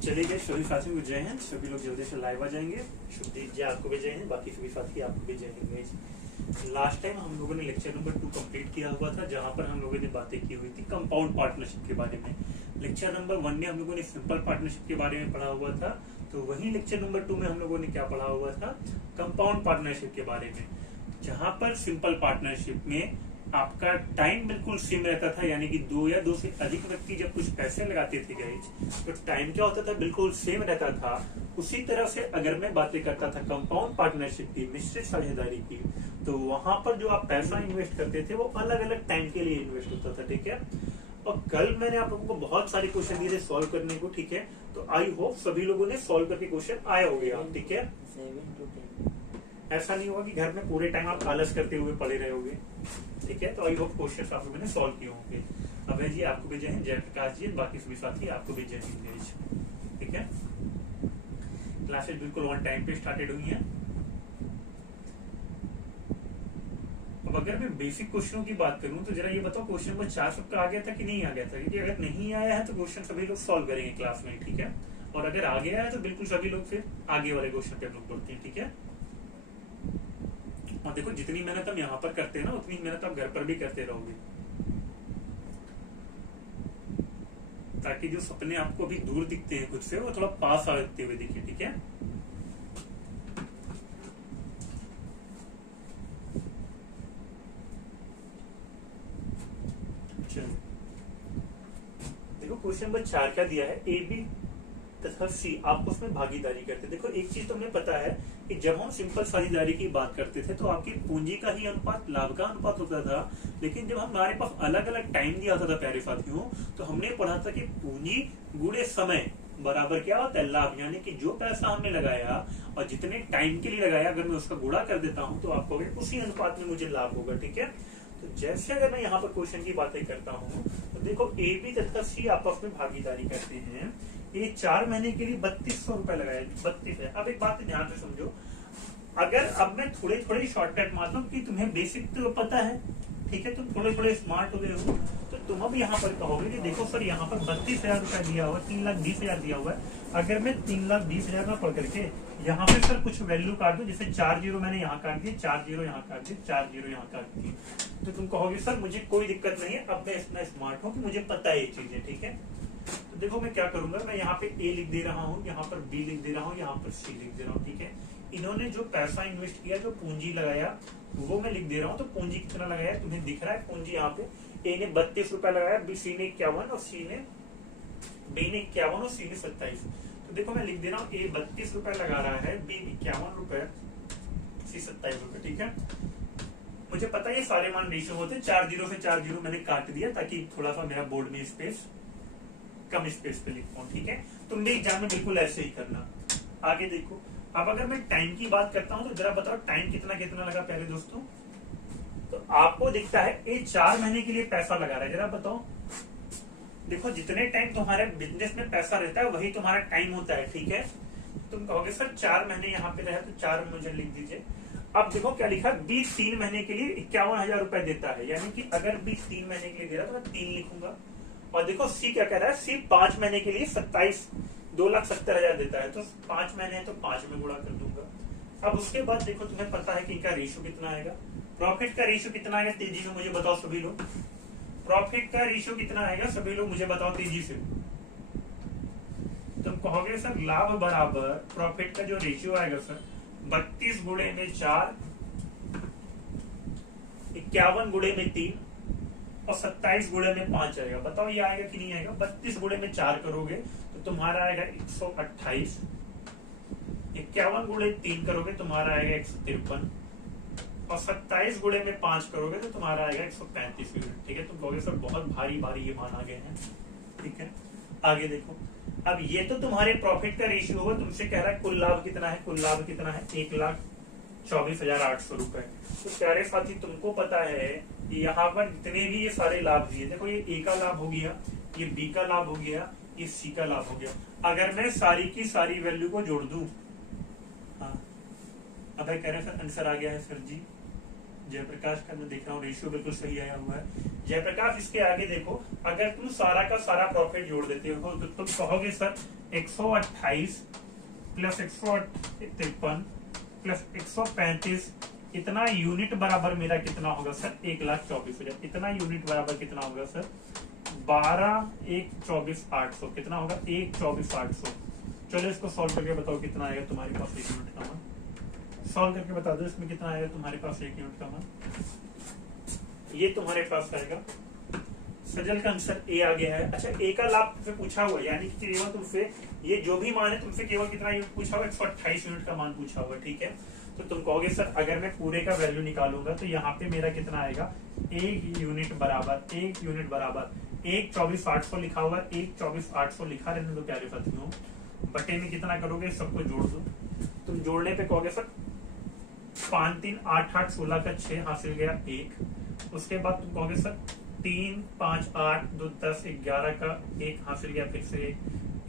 चलिए गए सभी साथियों को जय हिंद। सभी लोग जल्दी से लाइव आ जाएंगे। शुभदीप जी आपको भी जय हिंद, बाकी सभी साथी आपको भी जय हिंद। लास्ट टाइम हम लोगों ने लेक्चर नंबर 2 कंप्लीट किया हुआ था, जहां पर हम लोगों ने बातें की हुई थी कंपाउंड पार्टनरशिप के बारे में। लेक्चर नंबर 1 में हम लोगों ने सिंपल पार्टनरशिप के बारे में पढ़ा हुआ था, तो वही लेक्चर नंबर 2 में हम लोगों ने क्या पढ़ा हुआ था, कंपाउंड पार्टनरशिप के बारे में। जहां पर सिंपल पार्टनरशिप में आपका टाइम बिल्कुल सेम रहता था, यानी कि 2 या 2 से अधिक व्यक्ति जब कुछ पैसे लगाते थे गाइस, तो टाइम क्या होता था, बिल्कुल सेम रहता था। उसी तरह से अगर मैं बातें करता था कंपाउंड पार्टनरशिप की, मिश्रित साझेदारी की, तो वहां पर जो आप पैसा इन्वेस्ट करते थे वो अलग अलग टाइम के लिए इन्वेस्ट होता था, ठीक है। और कल मैंने आप लोगों को बहुत सारे क्वेश्चन दिए थे सॉल्व करने को, ठीक है। तो आई होप सभी लोगों ने सॉल्व करके क्वेश्चन आए होंगे आप, ठीक है। 7 to 10। ऐसा नहीं होगा कि घर में पूरे टाइम आप आलस करते हुए पड़े रहोगे, ठीक है। तो आई होप क्वेश्चन आप लोगों ने सॉल्व किए होंगे। अभय जी आपको भी जय हिंद, जयप्रकाश जी, बाकी सभी साथी आपको भी जय हिंद, ठीक है। क्लासेस बिल्कुल ऑन टाइम पे स्टार्टेड हुई हैं। अब अगर मैं बेसिक क्वेश्चनों की बात करूं तो जरा ये बताओ, क्वेश्चन नंबर 4 सबका आ गया था कि नहीं आ गया था? क्योंकि अगर नहीं आया है तो क्वेश्चन सभी लोग सॉल्व करेंगे क्लास में, ठीक है। और अगर आ गया है तो बिल्कुल सभी लोग फिर आगे वाले क्वेश्चन पे हम लोग बढ़ते हैं, ठीक है। और देखो जितनी मेहनत हम यहाँ पर करते हैं ना, उतनी मेहनत आप घर पर भी करते रहोगे, ताकि जो सपने आपको अभी दूर दिखते हैं खुद से, वो थोड़ा पास आते हुए दिखे, ठीक है। चलो देखो क्वेश्चन नंबर 4 क्या दिया है, ए बी तथा सी आपस में भागीदारी करते। देखो एक चीज तो हमें पता है कि जब हम सिंपल साझेदारी की बात करते थे तो आपकी पूंजी का ही अनुपात लाभ का अनुपात होता था, लेकिन जब हमारे पास अलग अलग टाइम दिया होता था प्यारे साथियों, तो हमने पढ़ा था कि पूंजी गुणे समय बराबर क्या होता है, लाभ। यानी कि जो पैसा हमने लगाया और जितने टाइम के लिए लगाया, अगर मैं उसका गुणा कर देता हूँ तो आपको उसी अनुपात में मुझे लाभ होगा, ठीक है। तो जैसे अगर मैं यहाँ पर क्वेश्चन की बातें करता हूँ तो देखो ए बी तथा सी आपस में भागीदारी करते हैं। ये 4 महीने के लिए 3200 रुपए लगाया, 32 है। अब एक बात ध्यान से समझो, अगर अब मैं थोड़े थोड़े शॉर्टकट मारता हूँ कि तुम्हें बेसिक तो पता है, ठीक है, तुम थोड़े थोड़े स्मार्ट हो गए हो, तो तुम अब यहाँ पर कहोगे कि देखो सर यहाँ पर 32,000 रुपया दिया हुआ है, 3,20,000 दिया हुआ है। अगर मैं 3,20,000 में पढ़ करके यहाँ पे सर कुछ वैल्यू काट दूं, जैसे 4 जीरो मैंने यहाँ काट दिए, 4 जीरो यहाँ काट दिए, 4 जीरो यहाँ काट दिए, तो तुम कहोगे सर मुझे कोई दिक्कत नहीं है, अब मैं इतना स्मार्ट हूँ कि मुझे पता है ये चीजें, ठीक है। तो देखो मैं क्या करूंगा, मैं यहाँ पे ए लिख दे रहा हूँ, यहाँ पर बी लिख दे रहा हूँ, यहाँ पर सी लिख दे रहा हूँ, ठीक है। इन्होंने जो पैसा इन्वेस्ट किया, जो पूंजी लगाया, वो मैं लिख दे रहा हूँ। तो पूंजी कितना लगाया तुम्हें दिख रहा है, पूंजी यहाँ पे ए ने 32 रुपया लगाया, बी सी ने 51 और सी ने बी ने 51 और सी ने 27। तो देखो मैं लिख दे रहा हूँ, ए 32 रुपया लगा रहा है, बी 51 रुपए, सी 27 रुपए, ठीक है। मुझे पता है ये सारे मान रेशियो होते हैं, 4 जीरो से 4 जीरो मैंने काट दिया ताकि थोड़ा सा मेरा बोर्ड में स्पेस कम स्पेस पे लिख पाऊं, ठीक है। तुम भी एग्जाम में बिल्कुल ऐसे ही करना। आगे देखो, अब अगर मैं टाइम की बात करता हूं तो जरा बताओ टाइम कितना कितना लगा प्यारे दोस्तों। तो आपको दिखता है ये 4 महीने के लिए पैसा लगा रहा है, जरा बताओ। देखो जितने टाइम तुम्हारे बिजनेस में पैसा रहता है वही तुम्हारा टाइम होता है, ठीक है। तुम कहोगे सर 4 महीने यहाँ पे रहे, तो 4 मुझे लिख दीजिए। अब देखो क्या लिखा, बी 3 महीने के लिए 51,000 रुपए देता है, यानी कि अगर बी 3 महीने के लिए दे रहा है तो मैं 3 लिखूंगा। और देखो सी क्या कह रहा है, सी 5 महीने के लिए 2,70,000 देता है, तो 5 महीने है तो 5 में गुणा कर दूंगा। अब उसके बाद देखो तुम्हें पता है कि इनका रेशियो कितना आएगा, प्रॉफिट का रेशियो कितना आएगा, तेजी में मुझे बताओ सभी लोग। प्रॉफिट का रेशियो कितना आएगा सभी लोग मुझे बताओ तेजी से। तुम कहोगे सर लाभ बराबर प्रॉफिट का जो रेशियो आएगा सर 32 गुणे में 4, 51 गुणे में 3 और 27 गुणे में 5 आएगा। बताओ ये आएगा कि नहीं आएगा। 32 गुणे में 4 करोगे तो तुम्हारा आएगा 128, 51 गुणे 3 करोगे तुम्हारा आएगा 153 और 27 गुणे में 5 करोगे तो तुम्हारा आएगा 135 यूनिट, ठीक है। तुम कहोगे सर बहुत भारी भारी ये मान आ गए हैं, ठीक है। आगे देखो, अब ये तो तुम्हारे प्रॉफिट का रेशियो होगा, तुमसे कह रहा है कुल लाभ कितना है, कुल लाभ कितना है 1,24,800 रुपए। तो प्यारे साथी तुमको पता है कि यहाँ पर जितने भी ये सारे लाभ दिए, देखो ये ए का लाभ हो गया, ये बी का लाभ हो गया, ये सी का लाभ हो गया। अगर मैं सारी की सारी वैल्यू को जोड़ दूं, हाँ अब कह रहे हैं सर आंसर आ गया है सर जी। जयप्रकाश का मैं देख रहा हूँ रेशियो बिल्कुल सही आया हुआ है। जयप्रकाश इसके आगे देखो, अगर तुम सारा का सारा प्रॉफिट जोड़ देते हो तो तुम कहोगे सर 128 प्लस 153 प्लस 135, इतना यूनिट बराबर मेरा कितना होगा सर? 1,24,000। इतना यूनिट बराबर कितना होगा सर? 12,124,800। कितना होगा? 1,24,800। चलो इसको सॉल्व करके बताओ कितना आएगा तुम्हारे पास एक यूनिट का मान। सॉल्व करके बता दो इसमें कितना आएगा तुम्हारे पास एक यूनिट का मान। ये तुम्हारे पास आएगा, सजल का आंसर ए आ गया है। अच्छा, ए का लाभ तुमसे पूछा हुआ, यानी कि केवल तुमसे ये जो भी मान है तुमसे केवल कितना यूनिट पूछा हुआ? 128 यूनिट का मान पूछा हुआ, ठीक है। तो तुम कहोगे सर अगर मैं पूरे का वैल्यू निकालूंगा तो यहाँ पे मेरा कितना आएगा? एक यूनिट बराबर 1,24,800 लिखा हुआ, 1,24,800 लिखा रहने दो प्यारे साथियों। बटे में कितना करोगे? सबको जोड़ दो। तुम जोड़ने पे कहोगे सर 5 3 8 8 16 का 6 हासिल गया 1। उसके बाद तुम कहोगे सर 3 5 8 2 10 11 का 1 हासिल गया फिर से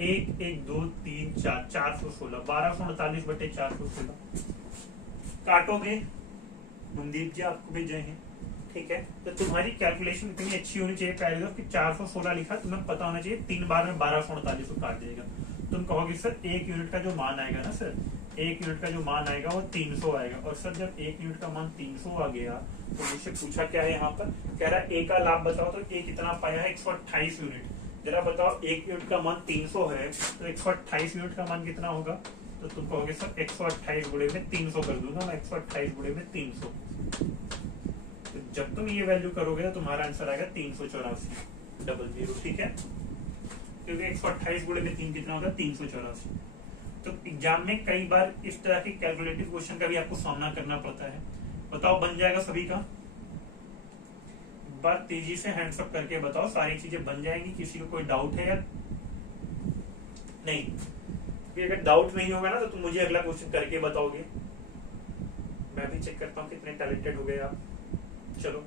1 1 2 3 4 416 1249 बटे 416 काटोगे। मनदीप जी आपको भी जय है, ठीक है। तो तुम्हारी कैलकुलेशन इतनी अच्छी होनी चाहिए प्यारे दोस्त कि 416 लिखा, तुम्हें पता होना चाहिए 3 बार में 1249 को काट देगा। तुम कहोगे सर एक यूनिट का जो मान आएगा ना सर, एक यूनिट का जो मान आएगा वो 300 आएगा। और सर जब एक यूनिट का मान 300 आ गया तो मुझसे पूछा क्या है यहाँ पर? कह रहा है ए का लाभ बताओ। तो ए कितना पाया है? 128 यूनिट। जरा बताओ एक यूनिट का मान 300 है तो 128 यूनिट का मान कितना होगा? तो तुम कहोगे सर 128 गुणे में 300 कर दूंगा मैं, 128 गुणे में 300। तो जब तुम ये वैल्यू करोगे तो तुम्हारा आंसर आएगा 384,00, ठीक है। क्योंकि 128 गुणे में 3 कितना होगा? 384। तो एग्जाम में कई बार इस तरह के कैलकुलेटिव क्वेश्चन का भी आपको सामना करना पड़ता है। बताओ बन जाएगा सभी का? बात तेजी से हैंड्स अप करके बताओ, सारी चीजें बन जाएंगी। किसी को कोई डाउट है या नहीं? अगर डाउट नहीं होगा ना तो तुम मुझे अगला क्वेश्चन करके बताओगे। मैं भी चेक करता हूँ कितने टैलेंटेड हो गए आप। चलो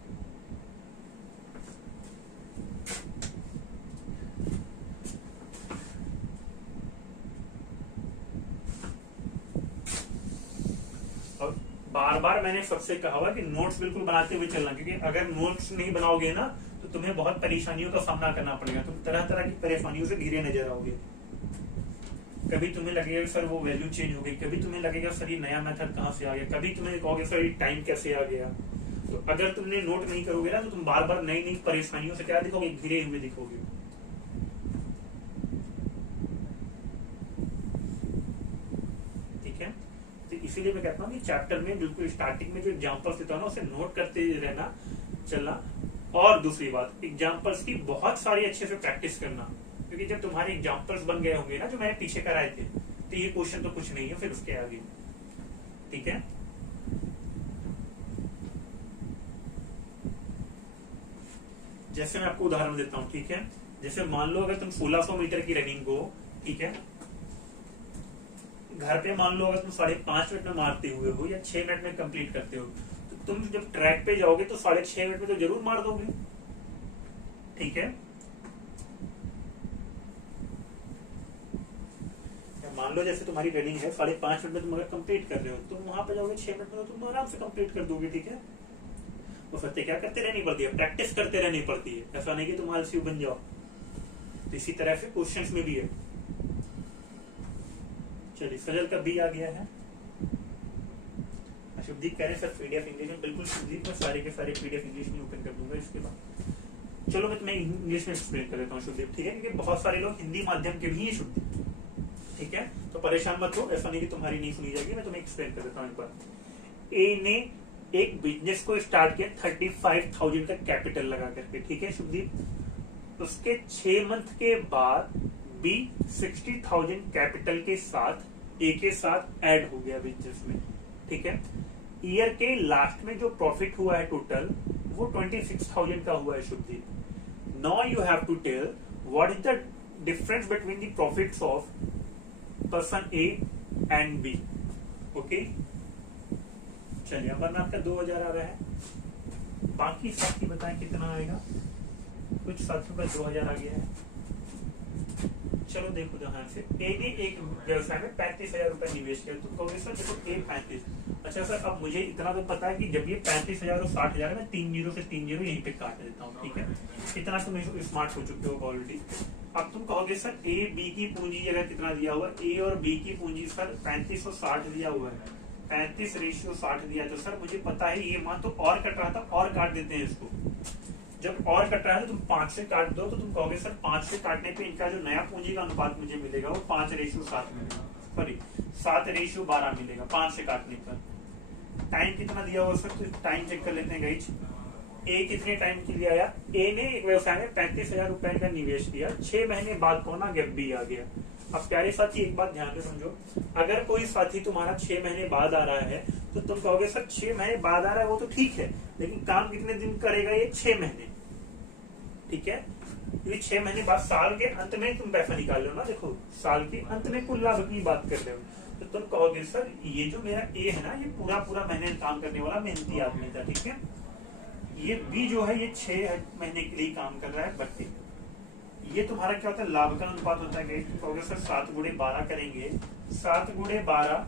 और बार बार मैंने सबसे कहा हुआ कि नोट्स बिल्कुल बनाते हुए चलना, क्योंकि अगर नोट्स नहीं बनाओगे ना तो तुम्हें बहुत परेशानियों का सामना करना पड़ेगा। तुम तरह तरह की परेशानियों से घिरे नजर आओगे। कभी तुम्हें लगेगा सर वो वैल्यू चेंज हो गई, कभी तुम्हें लगेगा सर ये नया मेथड कहाँ से आ गया, कभी तुम्हें कहोगे सर ये टाइम कैसे आ गया। तो अगर तुमने नोट नहीं करोगे ना तो तुम बार बार नई नई परेशानियों से क्या दिखोगे? घिरे हुए दिखोगे। ठीक है, तो इसीलिए मैं कहता हूँ कि चैप्टर में बिल्कुल स्टार्टिंग में जो एग्जाम्पल्स देता हूँ ना उसे नोट करते रहना चलना। और दूसरी बात, एग्जाम्पल्स की बहुत सारी अच्छे से प्रैक्टिस करना, क्योंकि जब तुम्हारे एग्जाम्पल्स बन गए होंगे ना जो मैंने पीछे कराए थे तो ये क्वेश्चन तो कुछ नहीं है फिर उसके आगे। ठीक है, जैसे मैं आपको उदाहरण देता हूँ। ठीक है, जैसे मान लो अगर तुम 1600 मीटर की रनिंग को, ठीक है, घर पे मान लो अगर तुम 5.5 मिनट में मारते हुए हो या 6 मिनट में कंप्लीट करते हो, तो तुम जब ट्रैक पे जाओगे तो 6.5 मिनट में तो जरूर मार दोगे। ठीक है, मान लो जैसे तुम्हारी रनिंग है 5.5 मिनट में तुम अगर कंप्लीट कर रहे हो, तुम वहां पे जाओगे 6 मिनट में तो तुम आराम से कंप्लीट कर दोगे। ठीक है, वो सत्य क्या करते रहनी पड़ती है, प्रैक्टिस करते रहनी पड़ती है। ऐसा नहीं कि तुम आलसी बन जाओ। तो इसी तरह से क्वेश्चंस में भी है। चलिए, सजल का बी आ गया है। शुभदीप कह रहे हैं सर पीडीएफ इंग्लिश में। बिल्कुल शुभदीप, मैं सारे के सारे पीडीएफ इंग्लिश में ओपन कर दूंगा इसके बाद। चलो मैं तुम्हें इंग्लिश में एक्सप्लेन कर देता हूँ शुभदीप। ठीक है, क्योंकि बहुत सारे लोग हिंदी माध्यम के भी हैं शुभदीप। ठीक है, तो परेशान मत हो, ऐसा नहीं कि तुम्हारी नहीं सुनी जाएगी। मैं तुम्हें एक्सप्लेन कर देता हूँ एक बार। ए ने एक बिजनेस को स्टार्ट किया 35,000 का कैपिटल लगा करके। ठीक है शुभदीप, उसके 6 मंथ के बाद बी 60,000 कैपिटल के साथ ए के साथ ऐड हो गया बिजनेस में। ठीक है, ईयर के लास्ट में जो प्रॉफिट हुआ है टोटल वो 26,000 का हुआ है Shubhdeep. Now you have to tell what is the difference between the profits of person A and B. Okay, चलिए अमरनाथ का 2000 आ रहा है, बाकी साथी बताएं कितना आएगा। कुछ साथियों का 2000 आ गया है। चलो देखो ध्यान से, ए ने एक व्यवसाय में 35,000 रुपए निवेश किया। तुम कहोगे सर देखो ए 35। अच्छा सर, अब मुझे इतना तो पता है कि जब ये 35,000 और 60,000 है, मैं 3 जीरो से 3 जीरो यहीं पे काट देता हूँ। ठीक है, इतना तुम स्मार्ट हो चुके हो ऑलरेडी। अब तुम कहोगे सर ए बी की पूंजी जगह कितना दिया हुआ है, ए और बी की पूंजी सर 3560 दिया हुआ है, 35:60 दिया। तो सर मुझे पता है ये मान तो और कट रहा था, और काट देते हैं इसको। जब और कट रहा है तो तुम 5 से काट दो, तो तुम कहोगे सर 5 से काटने पे इनका जो नया पूंजी का अनुपात मुझे मिलेगा वो 5:7 मिलेगा, सॉरी 7:12 मिलेगा 5 से काटने पर। टाइम कितना दिया हुआ सर, तो टाइम चेक कर लेते हैं गाइज। ए कितने टाइम के लिए आया, ए ने एक व्यवसाय में 35,000 रुपए का निवेश किया, 6 महीने बाद कौन आ गया, बी आ गया। अब प्यारे साथी एक बात ध्यान में समझो, अगर कोई साथी तुम्हारा 6 महीने बाद आ रहा है तो तुम कहोगे सर 6 महीने बाद आ रहा है वो तो ठीक है, लेकिन काम कितने दिन करेगा ये, 6 महीने, ठीक है। ये 6 महीने बाद साल के अंत में तुम पैसा निकाल लो ना, देखो साल के अंत में कुल लाभ की बात कर रहे हो, तो तुम कहोगे सर ये जो मेरा ए है ना ये पूरा पूरा महीने काम करने वाला मेहनती आदमी था, ठीक है। ये बी जो है ये 6 महीने के लिए काम कर रहा है, बट ये तुम्हारा क्या होता है, लाभ का अनुपात होता है। तुम कहोगे सर 7 गुणे 12 करेंगे, 7 गुणे 12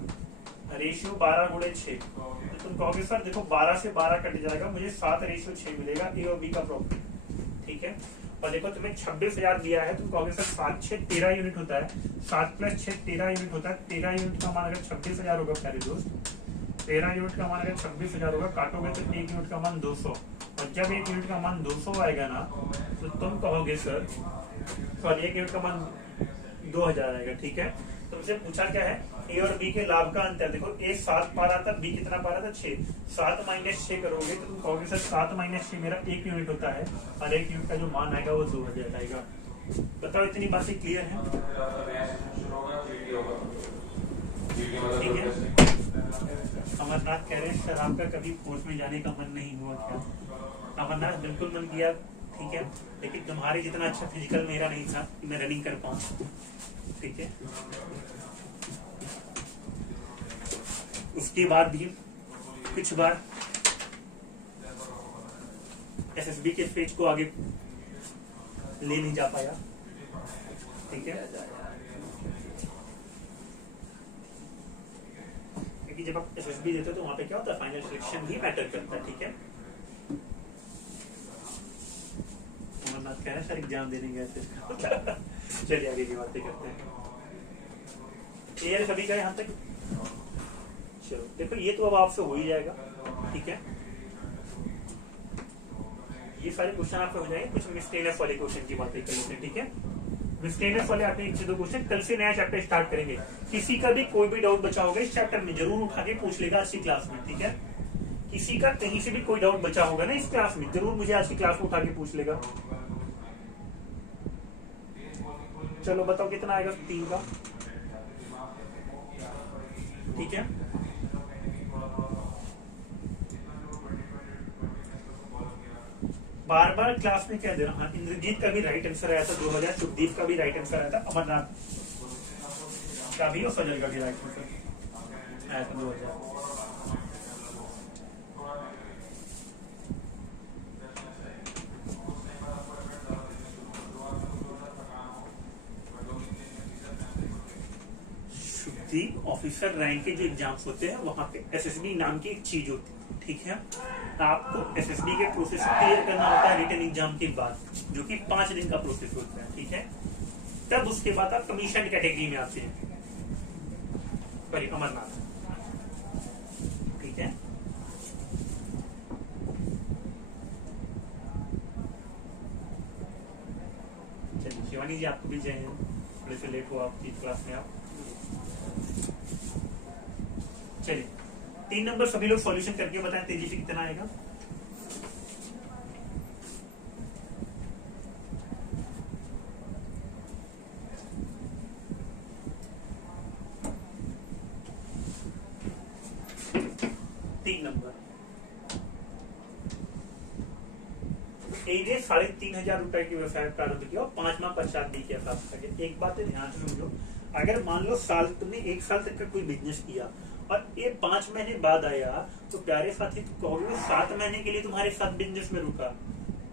रेशियो 12 गुणे 6, तो तुम कहोगे सर देखो 12 से 12 कट जाएगा, मुझे 7:6 मिलेगा ए और बी का प्रॉफिट, ठीक है। और देखो तुम्हें 26,000 दिया है, तुम कहोगे सर 7 6 13 यूनिट होता है, 7 + 6 13 यूनिट होता है, 13 यूनिट का मान अगर 26,000 होगा प्यारे दोस्त, 13 यूनिट का मान अगर 26,000 होगा, काटोगे तो 1 यूनिट का मान 200, और जब 1 यूनिट का मान 200 आएगा ना तो तुम कहोगे सर, सॉरी 1 यूनिट का मान 2000 आएगा, ठीक है। तुमसे पूछा क्या है, ए और बी के लाभ का अंतर। देखो ए 7 पा रहा था, बी कितना पा रहा था, 6, 7 - 6 करोगे तो तुम कहोगे सर 7 - 6 मेरा 1 यूनिट होता है, और 1 यूनिट का जो मान आएगा वो 2000 आएगा। बताओ इतनी बातें क्लियर है, ठीक है। अमरनाथ कह रहे हैं सर आपका कभी कोर्स में जाने का मन नहीं हुआ क्या? अमरनाथ बिल्कुल मन किया, ठीक है, लेकिन तुम्हारे जितना अच्छा फिजिकल मेरा नहीं था कि मैं रनिंग कर पाऊँ, ठीक है। उसके बाद भी कुछ बार एसएसबी के पेज को आगे ले नहीं जा पाया, ठीक है, क्योंकि जब आप एसएसबी देते हो तो वहां पे क्या होता है, फाइनल सिलेक्शन ही मैटर करता है, ठीक है। अमरनाथ कह रहे हैं सर एग्जाम देने गए थे चलिए आगे की बातें करते हैं। क्लियर सभी का यहाँ तक? चलो देखो ये तो अब आपसे हो ही जाएगा, ठीक है। ये सारे क्वेश्चन आपके हो जाएंगे, कुछ मिसलेनियस वाले क्वेश्चन की बातें कर लेते हैं, ठीक है। मिसलेनियस वाले आते हैं 1 से 2 क्वेश्चन, कल से नया चैप्टर स्टार्ट करेंगे। किसी का भी कोई भी डाउट बचा होगा इस चैप्टर में जरूर उठा के पूछ लेगा आज की क्लास में, ठीक है। किसी का कहीं से भी कोई डाउट बचा होगा ना इस क्लास में, जरूर मुझे आज की क्लास में उठा के पूछ लेगा। चलो बताओ कितना आएगा 3 का, ठीक है। बार बार क्लास में कह दे रहा हूँ, इंद्रजीत का भी राइट आंसर आया था 2000, सुखदीप का भी राइट आंसर आया था, अमरनाथ का भी और सजल का भी राइट आंसर आया था 2000। ऑफिसर रैंक के जो एग्जाम्स होते हैं वहां पे एसएसबी नाम की एक चीज होती है, ठीक है। आपको एसएसबी के प्रोसेस क्लियर करना होता है रिटन एग्जाम के बाद, जो कि 5 दिन का प्रोसेस होता है, ठीक है। तब उसके बाद आप कमीशन कैटेगरी में आते हैं, पर अमरनाथ, ठीक है। चलिए शिवानी जी आपको भी जय हिंद, थोड़े से लेट हो आपकी क्लास में आप। चलिए 3 नंबर सभी लोग सॉल्यूशन करके बताएं तेजी से कितना आएगा। ए ने 3,500 रुपए की व्यवसाय प्रारंभ किया और 5 माह पश्चात भी किया था। एक बात ध्यान से समझो, अगर मान लो तुमने 1 साल तक का कोई बिजनेस किया और ये 5 महीने बाद आया, तो प्यारे साथी कहोगे 7 महीने के लिए तुम्हारे साथ बिजनेस में रुका।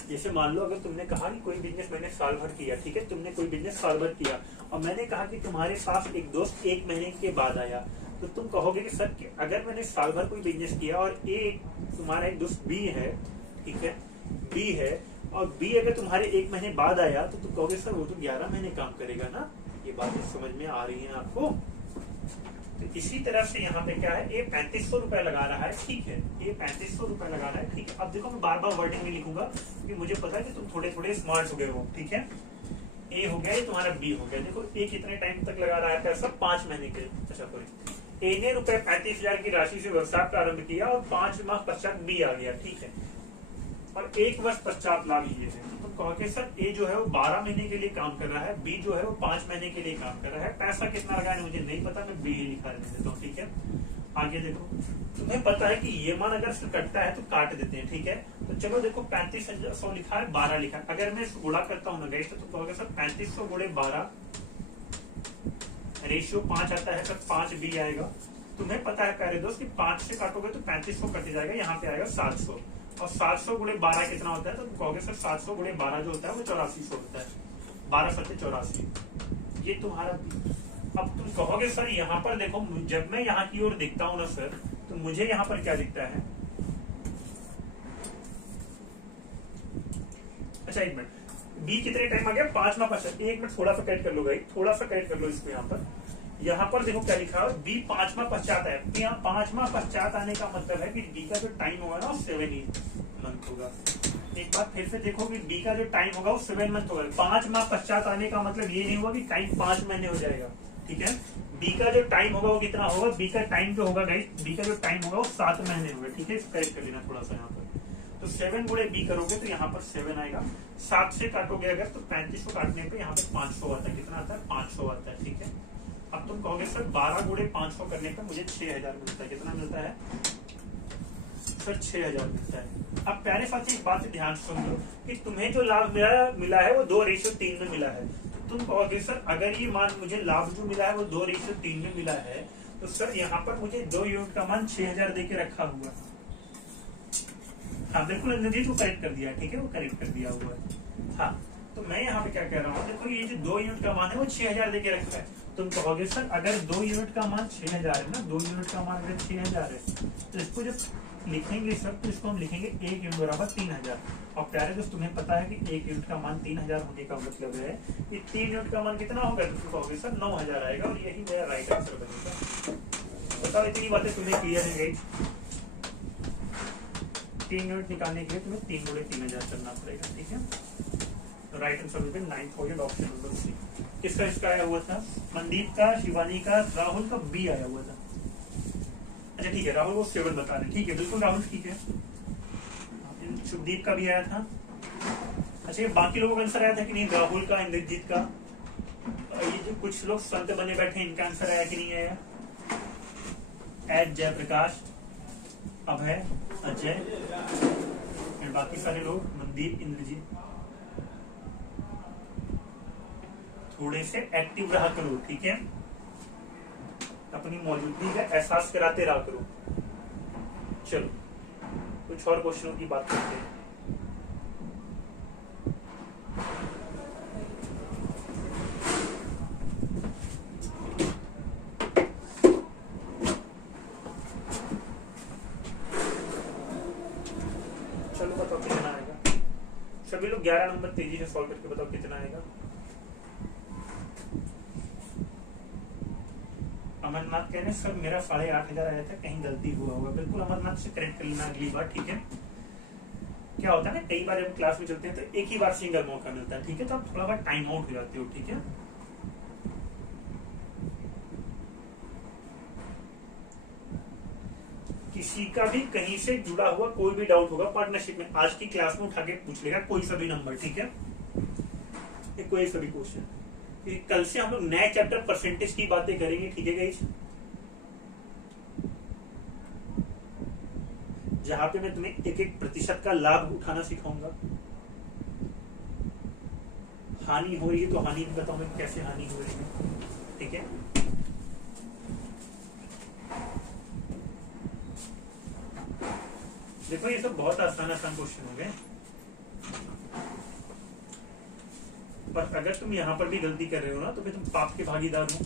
जैसे मान लो अगर तुमने कहा कि कोई बिजनेस मैंने साल भर किया, ठीक है, तुमने कोई बिजनेस साल भर किया और मैंने कहा कि तुम्हारे पास एक दोस्त 1 महीने के बाद आया, तो तुम कहोगे कि सर अगर मैंने साल भर कोई बिजनेस किया और तुम्हारा एक दोस्त बी है, ठीक है, बी है, और बी अगर तुम्हारे 1 महीने बाद आया तो तुम कहोगे सर वो तो 11 महीने काम करेगा ना। ये बात समझ में आ रही है आपको? तो इसी तरह से यहाँ पे क्या है, ये 3500 रुपए लगा रहा है, ठीक है, ये 3500 रुपए लगा रहा है, ठीक है। अब देखो मैं बार बार वर्डिंग में लिखूंगा क्योंकि मुझे पता है कि तुम थोड़े थोड़े स्मार्ट हो गए हो, ठीक है। ए हो गया, ये तुम्हारा बी हो गया। देखो ए कितने टाइम तक लगा रहा है पैसा, 5 महीने के। अच्छा सॉरी, ए ने रुपए 35,000 की राशि से व्यवसाय प्रारंभ किया और 5 माह पश्चात बी आ गया, ठीक है, और 1 वर्ष पश्चात लाभ लिए थे। तो कहोगे सर ए जो है वो 12 महीने के लिए काम कर रहा है, बी जो है वो 5 महीने के लिए काम कर रहा है, पैसा कितना लगा है मुझे नहीं पता, मैं बी ही लिखा देता हूँ, ठीक है। आगे देखो, तुम्हें पता है कि ये मान अगर से कटता है तो काट देते हैं, ठीक है। तो चलो देखो 3500 लिखा है, 12 लिखा है, अगर मैं गुणा करता हूँ ना गाइस तो कहोगे सर 3500 गुणे 12 रेशियो 5 आता है, सर 5 बी आएगा। तुम्हें पता है प्यारे दोस्त कि 5 से काटोगे तो 3500 कट जाएगा, यहाँ पे आएगा 700, और 700 गुणे 12 कितना होता है, तो तुम कहोगे सर 700 गुणे 12 जो होता है वो 8400 होता है, 12 सत्ते 84, ये तुम्हारा। अब तुम कहोगे सर यहाँ पर देखो, जब मैं यहाँ की ओर देखता हूँ ना सर, तो मुझे यहाँ पर क्या दिखता है। अच्छा एक मिनट, बी कितने टाइम आ गया, 5 माह पश्चात। एक मिनट थोड़ा सा करेक्ट कर लो भाई, थोड़ा सा करेक्ट कर लो इसको। यहाँ पर देखो क्या लिखा है, बी 5 माह पश्चात है। यहाँ 5 माह पश्चात आने का मतलब है कि बी का जो टाइम होगा ना 7 मंथ होगा। एक बार फिर से देखो कि बी का जो टाइम होगा वो 7 मंथ होगा। 5 माह पश्चात आने का मतलब ये नहीं हुआ कि टाइम 5 महीने हो जाएगा, ठीक है। बी का जो टाइम होगा वो कितना होगा, बी का टाइम जो होगा गाइस, बी का जो टाइम होगा वो 7 महीने होगा, ठीक है। करेक्ट कर लेना थोड़ा सा यहाँ पर। तो 7 गुणे बी करोगे तो यहाँ पर 7 आएगा, 7 से काटोगे अगर तो 35 को काटने पे यहाँ पे 500 आता है, कितना आता है 500 आता है, ठीक है। अब तुम कहोगे सर 12 गुणे 500 करने पे मुझे 6000 मिलता है, कितना मिलता है सर 6000 मिलता है। अब प्यारे साथी एक बात ध्यान सुन लो कि तुम्हें जो लाभ मिला है वो 2:3 में मिला है। तुम कहोगे सर अगर ये मान मुझे लाभ जो मिला है वो 2:3 में मिला है तो सर यहाँ पर मुझे 2 यूनिट का मान 6000 देके रखा हुआ है। हाँ बिल्कुल नजीर को करेक्ट कर दिया, ठीक है, वो करेक्ट कर दिया हुआ है। हाँ तो मैं यहाँ पे क्या कह रहा हूँ, देखो ये जो 2 यूनिट का मान है वो 6000 देके रखा है। तुम कहोगे सर अगर 2 यूनिट का मान 6000 है ना, 2 यूनिट का मान अगर 6000 है तो इसको जब लिखेंगे सर तो इसको हम लिखेंगे 1 यूनिट बराबर 3000। और प्यारे दोस्त तुम्हें पता है कि 1 यूनिट का मान 3000 होने का मतलब है कि 3 यूनिट का मान कितना होगा, तो तुम कहोगे सर 9000 आएगा, और यही मेरा राइट आंसर बनेगा। बताओ इतनी बातें तुम्हें क्लियर है गई। 3 यूनिट निकालने के लिए तुम्हें 3 गुणे 3000 करना पड़ेगा, ठीक है। राइट आंसर हो गया 9000, ऑप्शन नंबर सी। किसका इसका आया हुआ था, मनदीप का, शिवानी का, राहुल का बी आया हुआ था। अच्छा ठीक है, राहुल वो 7 बता रहे, ठीक है बिल्कुल राहुल ठीक है। शुभदीप का भी आया था। अच्छा ये बाकी लोगों का आंसर आया था कि नहीं, राहुल का, इंद्रजीत का, ये जो कुछ लोग संत बने बैठे इनका आंसर आया कि नहीं आया। एच जयप्रकाश, अभय, अजय, बाकी सारे लोग, मनदीप, इंद्रजीत। थोड़े से एक्टिव रहा करो, ठीक है, अपनी मौजूदगी का एहसास कराते रहा करो। चलो कुछ और क्वेश्चनों की बात करते हैं। चलो बताओ कितना आएगा, सभी लोग 11 नंबर तेजी से सॉल्व करके बताओ कितना आएगा। अमरनाथ कह रहे सर मेरा 8500 आया था, कहीं गलती हुआ होगा। बिल्कुल अमरनाथ से करेक्ट कर लेना अगली बार, ठीक है। क्या होता है ना, कई बार जब क्लास में चलते हैं तो एक ही बार सिंगल मौका मिलता है, ठीक है, तो आप थोड़ा बार टाइम आउट हो जाते हो, ठीक है। किसी का भी कहीं से जुड़ा हुआ कोई भी डाउट होगा पार्टनरशिप में, आज की क्लास में उठा के पूछ लेगा कोई सा भी नंबर, ठीक है, कोई सा भी क्वेश्चन। कल से हम लोग नए चैप्टर परसेंटेज की बातें करेंगे, ठीक है गाइस, जहां पे मैं तुम्हें एक एक प्रतिशत का लाभ उठाना सिखाऊंगा। हानि हो रही है तो हानि भी बताऊंगा कैसे हानि हो रही है, ठीक है। देखो ये सब बहुत आसान क्वेश्चन हो गए, पर अगर तुम यहां पर भी गलती कर रहे हो ना तो फिर तुम पाप के भागीदार हो।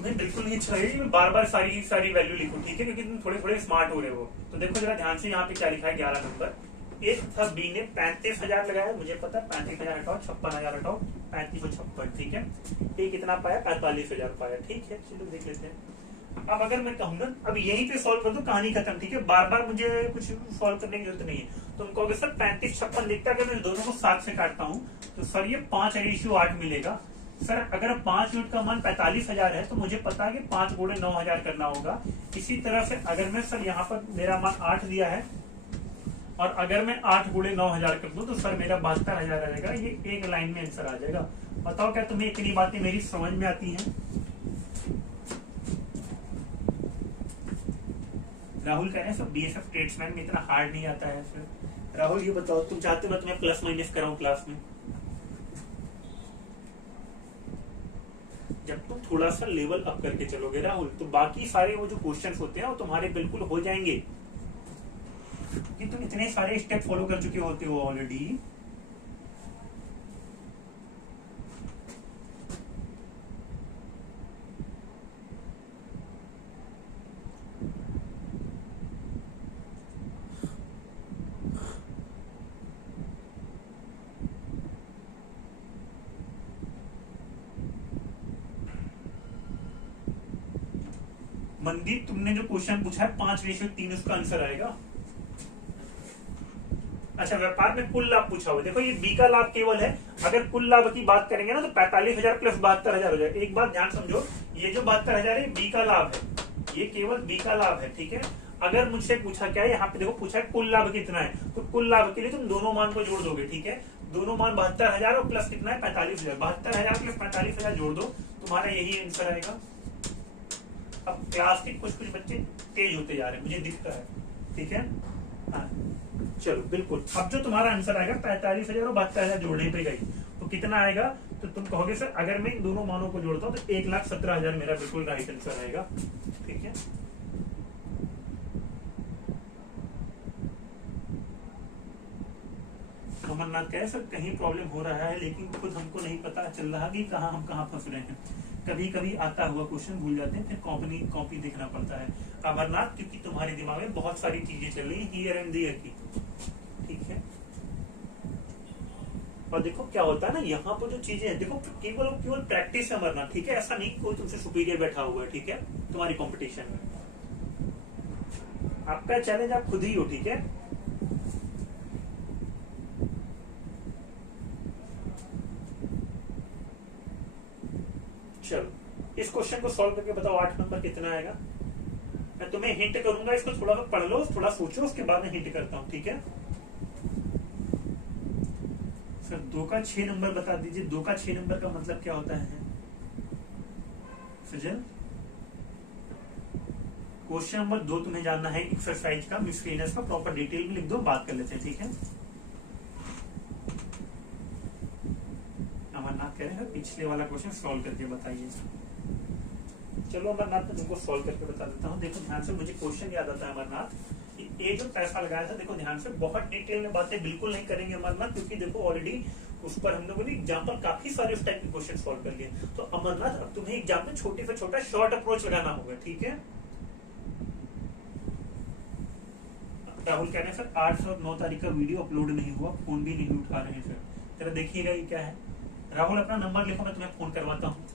तुम्हें बिल्कुल नहीं अच्छा लगेगा कि मैं बार बार सारी सारी वैल्यू लिखूं, ठीक है, क्योंकि तुम थोड़े थोड़े स्मार्ट हो रहे हो। तो देखो जरा ध्यान से, यहाँ पे क्या लिखा है 11 नंबर। एक था बी ने 35,000 लगाया, मुझे पता 35,000 हटाओ 56,000 हटाओ 3556, ठीक है। ए कितना पाया 45,000 पाया, ठीक है। चलो देख लेते हैं। अब अगर मैं कहूँ ना अब यहीं पे सॉल्व कर दो, कहानी खत्म, ठीक है। बार बार मुझे कुछ सॉल्व करने की जरूरत नहीं है। तुम कहोगे सर 3556 लिखता, अगर मैं दोनों को 7 से काटता हूँ तो सर ये 5:8 मिलेगा। सर अगर 5 यूनिट का मान 45,000 है तो मुझे पता है कि 5 गुणे 9,000 करना होगा। इसी तरह से अगर मैं सर यहाँ पर मेरा मान 8 दिया है और अगर मैं 8 गुणे 9,000 कर दूं तो सर मेरा 72,000 आ जाएगा। ये एक लाइन में आंसर आ जाएगा। बताओ क्या तुम्हें इतनी बातें मेरी समझ में आती हैं? राहुल कह रहे हैं सर बीएसएफ ट्रेड्समैन में इतना हार्ड नहीं आता है। फिर राहुल ये बताओ, तुम चाहते हो मैं तुम्हें प्लस माइनस कराऊं क्लास में? जब तुम थोड़ा सा लेवल अप करके चलोगे राहुल, तो बाकी सारे वो जो क्वेश्चंस होते हैं वो तुम्हारे बिल्कुल हो जाएंगे, कि तुम इतने सारे स्टेप फॉलो कर चुके होते हो ऑलरेडी। मनदीप तुमने जो क्वेश्चन पूछा है 5:3, उसका आंसर आएगा। अच्छा, व्यापार में कुल लाभ पूछा हुआ, देखो ये बी का लाभ केवल है। अगर कुल लाभ की बात करेंगे ना तो 45,000 प्लस 72,000 हो जाए। एक बात ध्यान समझो, ये जो 72,000 है बी का लाभ है, ये केवल बी का लाभ है, ठीक है। अगर मुझसे पूछा क्या है, यहाँ पे देखो पूछा है कुल लाभ कितना है, तो कुल लाभ के लिए तुम दोनों मान को जोड़ दोगे, ठीक है। दोनों मान 72,000 और प्लस कितना है 45,000, 72,000 प्लस 45,000 जोड़ दो, तुम्हारा यही आंसर आएगा। अब क्लास के कुछ कुछ बच्चे तेज होते जा रहे हैं, मुझे दिखता है, ठीक है। हाँ चलो बिल्कुल, अब जो तुम्हारा आंसर आएगा 45,000 और 72,000 जोड़ने पे गई तो कितना आएगा, तो तुम कहोगे सर अगर मैं इन दोनों मानों को जोड़ता हूँ तो 1,17,000 मेरा बिल्कुल राइट आंसर आएगा, ठीक है। अमरनाथ कहे सर कहीं प्रॉब्लम हो रहा है लेकिन खुद हमको नहीं पता चल रहा कि हम कहाँ फंस रहे हैं। कभी कभी आता हुआ क्वेश्चन भूल जाते हैं, फिर कॉपी देखना पड़ता है अमरनाथ, क्योंकि तुम्हारे दिमाग में बहुत सारी चीजें चल रही हियर एंड देयर की, ठीक है। और देखो क्या होता है ना, यहाँ पर जो चीजें हैं देखो केवल प्रैक्टिस है अमरनाथ, ठीक है। ऐसा नहीं कोई तुमसे सुपीरियर बैठा हुआ है, ठीक है, तुम्हारी कॉम्पिटिशन में। आपका चैलेंज आप खुद ही हो, ठीक है। चलो इस क्वेश्चन को सॉल्व करके बताओ 8 नंबर कितना आएगा। मैं तुम्हें हिंट करूंगा, इसको थोड़ा सा पढ़ लो, थोड़ा सोचो, उसके बाद में हिंट करता हूं, ठीक है। सर 2 का 6 नंबर बता दीजिए। 2 का 6 नंबर का मतलब क्या होता है सजल? क्वेश्चन नंबर 2 तुम्हें जानना है एक्सरसाइज का, मिसलेनियस का, प्रॉपर डिटेल में लिख दो, बात कर लेते हैं, ठीक है। अमरनाथ कह रहे हैं पिछले वाला क्वेश्चन सॉल्व करके बताइए। चलो अमरनाथ मैं तुमको सॉल्व करके बता देता हूँ। देखो ध्यान से, मुझे क्वेश्चन याद आता है अमरनाथ, ये जो पैसा लगाया था, देखो ध्यान से, बहुत डिटेल में बातें बिल्कुल नहीं करेंगे अमरनाथ, क्योंकि देखो ऑलरेडी उस पर हम लोगों ने एग्जाम्पल काफी सारे उस टाइप के क्वेश्चन सॉल्व कर लिए। तो अमरनाथ अब तुम्हें एग्जाम में छोटे से छोटा शॉर्ट अप्रोच लगाना होगा, ठीक है। राहुल कह रहे हैं सर 8 और 9 तारीख का वीडियो अपलोड नहीं हुआ, फोन भी नहीं उठा रहे हैं सर। जरा देखिएगा ये क्या है। राहुल अपना नंबर लिखो, मैं तुम्हें फोन करवाता हूँ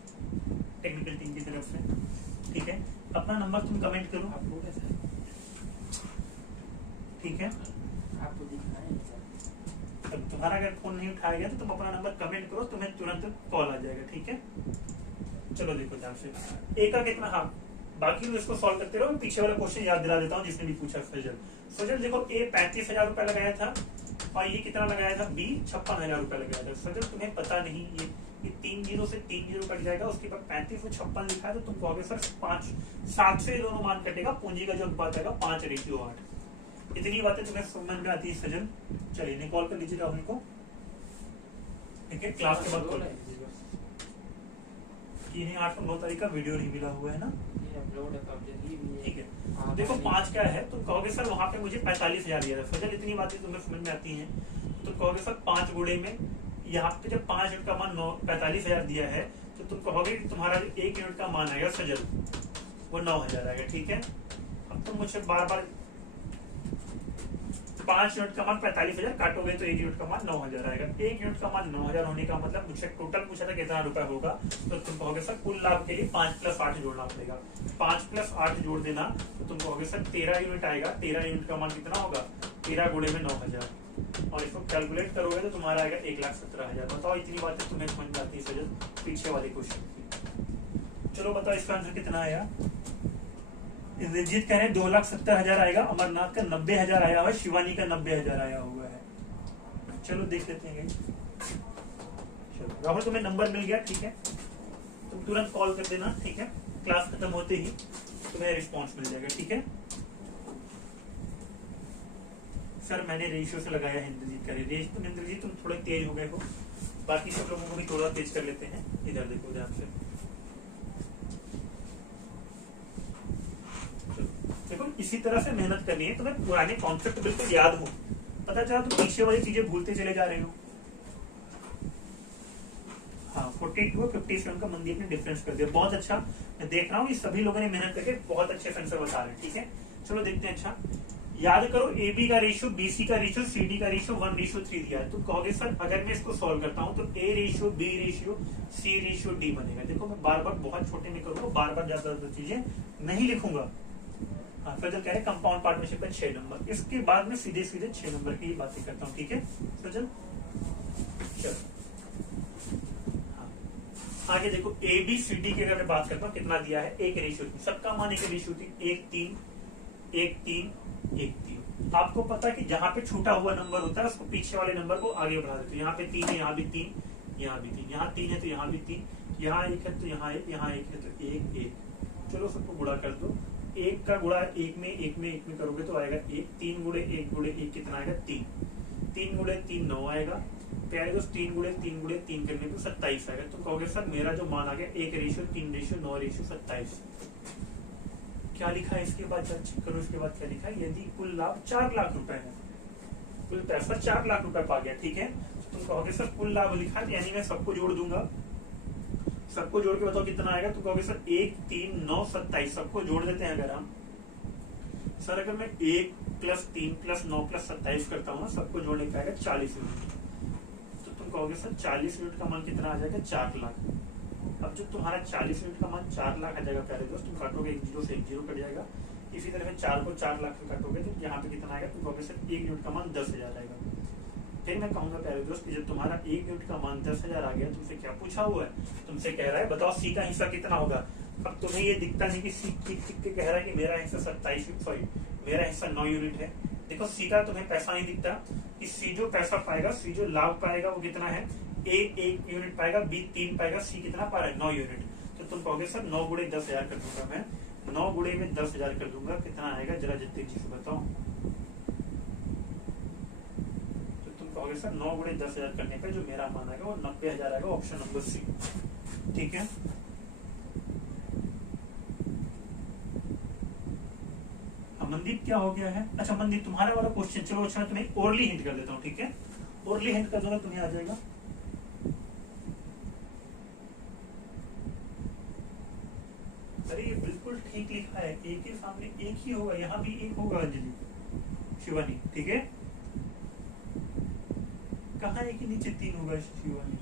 टेक्निकल टीम की तरफ से, ठीक है। अपना नंबर तुम कमेंट करो, अपलोड है सर, ठीक है। आपको दिखना है सर। अब तुम्हारा अगर फोन नहीं उठाया गया तो तुम अपना नंबर कमेंट करो, तुम्हें तुरंत कॉल आ जाएगा, ठीक है। चलो देखो ध्यान से, एक का कितना, हाँ बाकी लोग इसको सॉल्व करते रहो। पीछे वाला क्वेश्चन याद दिला देता हूँ जिसने भी पूछा। सजल देखो ए 35,000 रुपया लगाया था और ये कितना लगाया था, बी 56,000 रुपया लगाया था। सजल तुम्हें पता नहीं, ये 3 जीरो से 3 जीरो कट जाएगा, उसके बाद 35 और 56 लिखा है, तो तुम कहोगे सर 7 से दोनों मान कटेगा, पूंजी का जो अनुपात आएगा 5:8। इतनी बातें तुम्हें समझ में आती है सजल। चलिए निकॉल कर लीजिए राहुल को, ठीक है। क्लास के बाद कॉल, इन्हें 8 और 9 तारीख का वीडियो नहीं मिला हुआ है ना, ठीक है। देखो 5 क्या है, तुम कहोगे सर वहां पे मुझे 45,000 दिया था। सजल इतनी बातें तुम्हें समझ में आती हैं, तुम कहोगे सर 5 गुणे में, यहाँ पे जब 5 का मान 45,000 दिया है तो तो तुम कहोगे कि तुम्हारा जो 1 यूनिट का मान आएगा सजल वो 9000 आएगा, ठीक है। अब तुम मुझसे बार बार 5 यूनिट का मान 45,000 काटोगे तो 1 यूनिट का मान 9000 आएगा। 1 यूनिट का मान 9000 होने का मतलब मुझसे टोटल पूछा था कितना रुपया होगा, तो तुम कहोगे सर कुल लाभ के लिए 5 + 8 जोड़ना पड़ेगा। 5 + 8 जोड़ देना तो तुम कहोगे सर 13 यूनिट आएगा। 13 यूनिट का मान कितना होगा, 13 गुणे में 9000, और इसको कैलकुलेट करोगे तो तुम्हारा आएगा 1,17,000। बताओ इतनी बातें तुम्हें समझ में आती है सजल पीछे वाले क्वेश्चन की। चलो बताओ इसका आंसर कितना आया। इंद्रजीत कह रहे हैं 2,70,000 आएगा, अमरनाथ का 90,000 आया हुआ है, शिवानी का 90,000 आया हुआ है। चलो देख लेते हैं। चलो राहुल तुम्हें नंबर मिल गया, ठीक है, तुम तुरंत कॉल कर देना, ठीक है, क्लास खत्म होते ही तुम्हें रिस्पॉन्स मिल जाएगा, ठीक है। सर मैंने रेशियो से लगाया है, इंद्रजीत करे रेश। तुम इंद्रजीत तुम थोड़े तेज हो गए हो, बाकी सब लोगों को भी थोड़ा तेज कर लेते हैं। इधर देखो ध्यान से, देखो इसी तरह से मेहनत करनी है। तुम्हें पुराने कॉन्सेप्ट बिल्कुल याद हो, पता चला तुम पीछे वाली चीजें भूलते चले जा रहे हो। हाँ 42 और 57 का मंदिर ने डिफरेंस कर दिया, बहुत अच्छा। मैं देख रहा हूँ कि सभी लोगों ने मेहनत करके बहुत अच्छे से आंसर बता रहे हैं, ठीक है। चलो देखते हैं। अच्छा याद करो, AB का रेशियो, BC का रेशियो, CD का रेशियो 1:3 दिया है। तुम कहोगे सर अगर मैं इसको सॉल्व करता हूँ तो A ratio, B ratio, C ratio, D बनेगा। देखो मैं बार बार बहुत छोटे में करूंगा, बार बार ज्यादा चीजें नहीं लिखूंगा। हाँ सजल कह रहे कंपाउंड पार्टनरशिप में 6 नंबर, इसके बाद में सीधे सीधे 6 नंबर की बातें करता हूँ, ठीक है सजल। चलो हाँ आगे देखो, ABCD की अगर मैं बात करता हूँ कितना दिया है, 1 रेशियो 3, सबका मान 1 रेशियो 3, 1 3 1 3 1 3। आपको पता है कि जहां पे छूटा हुआ नंबर होता है उसको पीछे वाले नंबर को आगे बढ़ा देते हैं। यहाँ पे 3 है, यहाँ भी 3, यहाँ भी 3, यहाँ 3 है तो यहाँ भी 3, यहाँ 1 है तो यहाँ 1, यहाँ 1 है तो 1 1। चलो सबको गुणा कर दो, 1 का गुणा 1 में 1 में 1 में करोगे तो आएगा 1। 3 गुणे 1 गुणे 1 कितना आएगा 3। 3 गुणे 3 9 आएगा। प्यारे दोस्त 3 गुणे 3 गुणे 3 करने पे 27 आएगा। तो कहोगे सर मेरा जो मान आ गया 1 रेशियो 3 रेशियो 9 रेशियो 27। क्या लिखा है इसके बाद, जब चेक करो इसके बाद क्या लिखा है। यदि कुल लाभ 4 लाख रुपए है, कुल पैसा 4 लाख रुपए पा गया, ठीक है। तुम कहोगे सर कुल लाभ लिखा है यानी मैं सबको जोड़ दूंगा, सबको जोड़ के बताओ कितना आएगा। तो कहोगे सर 1 3 9 27, सबको जोड़ देते हैं अगर हम। सर अगर मैं 1 + 3 + 9 + 27 करता हूँ ना, सबको जोड़ने का आएगा 40 यूनिट। तो तुम कहोगे सर 40 यूनिट का मान कितना आ जाएगा 4 लाख। अब जब तुम्हारा 40 यूनिट का मान 4 लाख आ जाएगा प्यारे दोस्त, तुम काटोगे 1 0 से 1 0 कट जाएगा। इसी तरह में 4 को 4 लाख में काटोगे तो यहाँ पे कितना आएगा, तुम कहोगे सर 1 यूनिट का मान 10,000 आएगा। फिर मैं कहूंगा प्यारे दोस्त कि जब तुम्हारा 1 यूनिट का मान 10,000 आ गया, तुमसे क्या पूछा हुआ है, तुमसे कह रहा है बताओ C का हिस्सा कितना होगा। अब तुम्हें ये दिखता नहीं कि C के कह रहा है कि मेरा हिस्सा 27, मेरा हिस्सा 9 यूनिट है। देखो C का तुम्हें पैसा नहीं दिखता कि C जो पैसा पाएगा, C जो लाभ पाएगा वो कितना है, A 1 यूनिट पाएगा, B 3 पाएगा, C कितना पा रहा है 9 यूनिट। तो तुम कहोगे सर 9 गुणे 10,000 कर दूंगा मैं, 9 गुणे में 10,000 कर दूंगा, कितना आएगा जरा जितनी चीज बताओ। तो तुम कहोगे सर 9 गुणे 10,000 करने पे जो मेरा मान आएगा वो 90,000 आएगा, ऑप्शन नंबर C, ठीक है। मनदीप क्या हो गया है। अच्छा मनदीप तुम्हारा वाला क्वेश्चन, चलो अच्छा मैं तुम्हें ओरली हिंट कर देता हूँ, ठीक है, ओरली हिंट कर दूंगा तुम्हें आ जाएगा। अरे ये बिल्कुल ठीक लिखा है, एक के सामने एक ही होगा, यहाँ भी एक होगा अंजलि शिवानी, ठीक है। कहा एक ही नीचे 3 होगा शिवानी,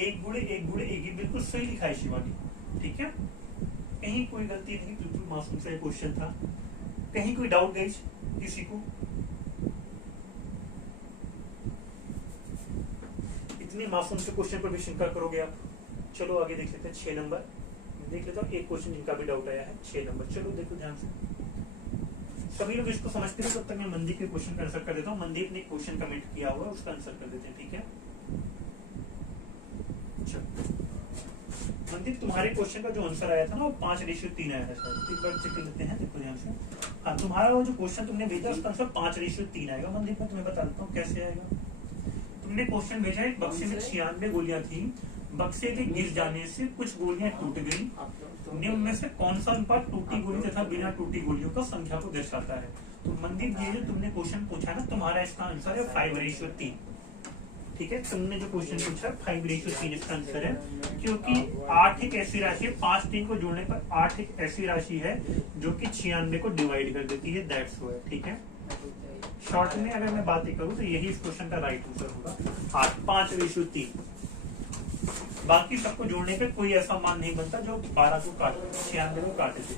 1 गुणे 1 गुणे 1 ही बिल्कुल सही लिखा है शिवानी, ठीक है। कहीं कोई गलती नहीं, बिल्कुल मासूम सा क्वेश्चन था। कहीं कोई डाउट गई किसी को, इतने मासूम से क्वेश्चन पर भी शंका करोगे आप। चलो आगे देख लेते हैं 6 नंबर, देख लेता हूँ एक क्वेश्चन जिनका भी डाउट आया है 6 नंबर। चलो देखो ध्यान से, सभी लोग इसको समझते हैं, तब तक मैं मनदीप के क्वेश्चन का आंसर कर देता हूँ। मनदीप ने क्वेश्चन कमेंट किया हुआ है, उसका आंसर कर देते हैं, ठीक है। मनदीप तुम्हारे क्वेश्चन का जो आंसर आया था ना वो 5:3 आया था शायद, एक बार चेक कर लेते हैं, देखो ध्यान से। हाँ तुम्हारा वो जो क्वेश्चन तुमने भेजा उसका आंसर 5:3 आएगा। मनदीप मैं तुम्हें बता देता हूँ कैसे आएगा। तुमने क्वेश्चन भेजा है, बक्से में 96 गोलियां थी, बक्से के गिर जाने से कुछ गोलियां टूट गई, निम्न में से कौन सा अनुपात टूटी गोली तथा बिना टूटी गोलियों का संख्या को दर्शाता है। तो मनदीप ये जो तुमने क्वेश्चन पूछा ना, तुम्हारा इसका आंसर है 5:3। ठीक है, तुमने जो क्वेश्चन पूछा 5:3 इसका आंसर है, क्योंकि 8 एक ऐसी राशि है, 5 3 को जोड़ने पर 8 एक ऐसी राशि है जो कि 96 को डिवाइड कर देती है, दैट्स व्हाई। ठीक है, शॉर्ट में अगर मैं बातें करूं तो यही इस क्वेश्चन का राइट आंसर होगा 8 5:3। बाकी सबको जोड़ने पे कोई ऐसा मान नहीं बनता जो 12 को काटे, 96 को काटे थे।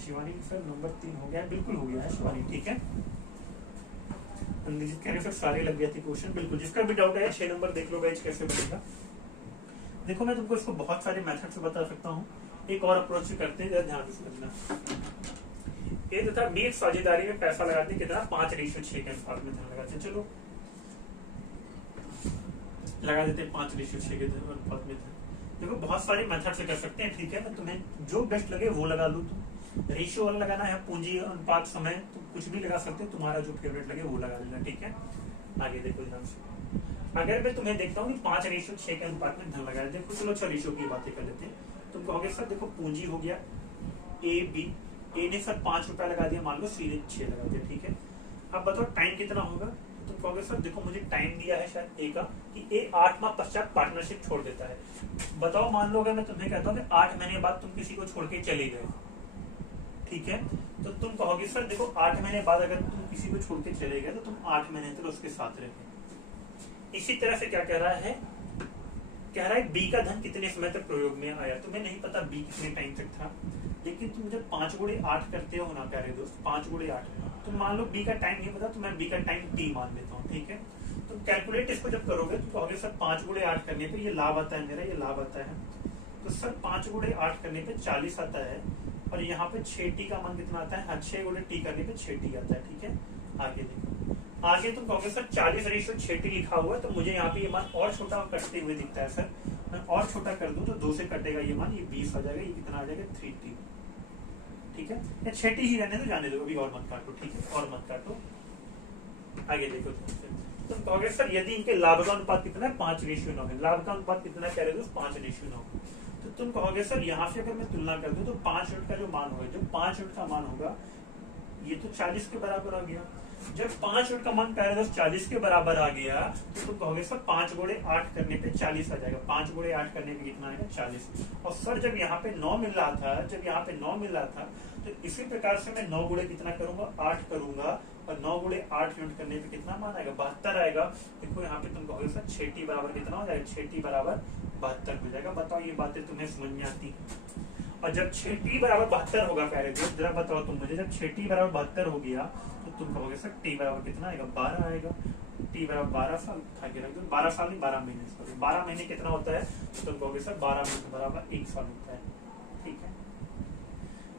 शिवानी सर नंबर 3 हो गया है, बिल्कुल हो गया है शिवानी। ठीक है, अंग्रेजी कह रहे सर सारे लग गए थे क्वेश्चन, बिल्कुल। जिसका भी डाउट है 6 नंबर देख लो गाइस कैसे बनेगा। देखो मैं तुमको इसको बहुत सारे मेथड से बता सकता हूँ, एक और अप्रोच से करते हैं, ध्यान से समझना। ये तो था 20 साझेदारी में पैसा लगाते कितना 5:6 के अनुपात में धन लगाते। चलो लगा देते हैं 5:6 के अनुपात में धन। देखो बहुत सारे मेथड से कर सकते हैं, ठीक है, मैं तुम्हें जो बेस्ट लगे वो लगा लूँ। तुम रेशियो वाला लगाना है, पूंजी अनुपात समय, तुम कुछ भी लगा सकते हो, तुम्हारा जो फेवरेट लगे वो लगा लेना। ठीक है, आगे देखो ध्यान से। अगर मैं तुम्हें देखता हूँ कि 5:6 के अनुपात में धन लगाया, देखो चलो अच्छा रेशियो की बातें कर लेते हैं। तुम कहोगे सर देखो पूंजी हो गया ए बी, ए ने सर 5 रुपया लगा दिया, मान लो सी ने 6 लगा दिया। ठीक है, अब बताओ टाइम कितना होगा। तुम कहोगे सर देखो मुझे टाइम दिया है शायद ए का कि ए 8 माह पश्चात पार्टनरशिप छोड़ देता है। बताओ मान लो अगर मैं तुम्हें कहता हूँ कि 8 महीने बाद तुम किसी को छोड़ के चले गए, ठीक है, तो तुम कहोगे सर देखो 8 महीने बाद अगर तुम किसी को छोड़ के चले गए तो तुम 8 महीने तक उसके साथ रहे। इसी तरह से क्या कह रहा है, कह रहा है बी का धन कितने समय तक प्रयोग में आया। तुम्हें नहीं पता बी कितने टाइम तक था, लेकिन तुम जब 5×8 करते हो ना प्यारे दोस्त, 5×8, तुम मान लो बी का टाइम नहीं पता तो मैं बी का टाइम टी मान लेता हूँ। ठीक है, तुम कैलकुलेट इसको जब करोगे तो कहोगे सर 5×8 करने पे ये लाभ आता है मेरा, ये लाभ आता है, तो सर 5×8 करने पे 40 आता है, और यहाँ पे 6t का मान कितना आता है, 6×t करने पे 6t आता है। ठीक है, आगे देखो, आगे तुम कहोगे सर 40:6t लिखा हुआ है, तो मुझे यहाँ पे ये मान और छोटा कटते हुए दिखता है सर, मैं और छोटा कर दूं तो 2 से कटेगा ये मान, ये 20 आ जाएगा, ये कितना आ जाएगा 3t। ठीक है, या 6t ही रहने दो, जाने दो, अभी और मत काटो। ठीक है, और मत काटो, आगे देखो। तुम कहोगे सर यदि इनके लाभ का अनुपात कितना है, 5:9 है। लाभ का अनुपात कितना कह रहे हो, 5:9। तो तुम कहोगे सर यहाँ से अगर मैं तुलना कर दूं तो 5 यूनिट का जो मान होगा, जो 5 यूनिट का मान होगा ये तो 40 के बराबर आ गया। जब 5 यूनिट का मान कह रहे हो 40 के बराबर आ गया तो तुम कहोगे सर 5×8 करने पे 40 आ जाएगा। 5×8 करने पे कितना आएगा, 40। और सर जब यहाँ पे 9 मिल रहा था, जब यहाँ पे 9 मिल रहा था तो इसी प्रकार से मैं 9 गुणे कितना करूंगा, 8 करूंगा, और 9×8 यूनिट करने पे कितना मान आएगा, 72 आएगा। देखो यहाँ पे तुम कहोगे सर 6t बराबर कितना हो जाएगा, 6t बराबर 72 हो जाएगा। बताओ ये बातें तुम्हें समझ में आती है। और जब 6t बराबर 72 होगा प्यारे दोस्त, जरा बताओ तुम मुझे, जब 6t बराबर 72 हो गया तो तुम कहोगे सर t बराबर कितना आएगा, 12 आएगा। t बराबर 12 साल था, 12 साल नहीं 12 महीने, सॉरी 12 महीने कितना होता है, तो तुम कहोगे सर 12 महीने बराबर 1 साल होता है। ठीक है,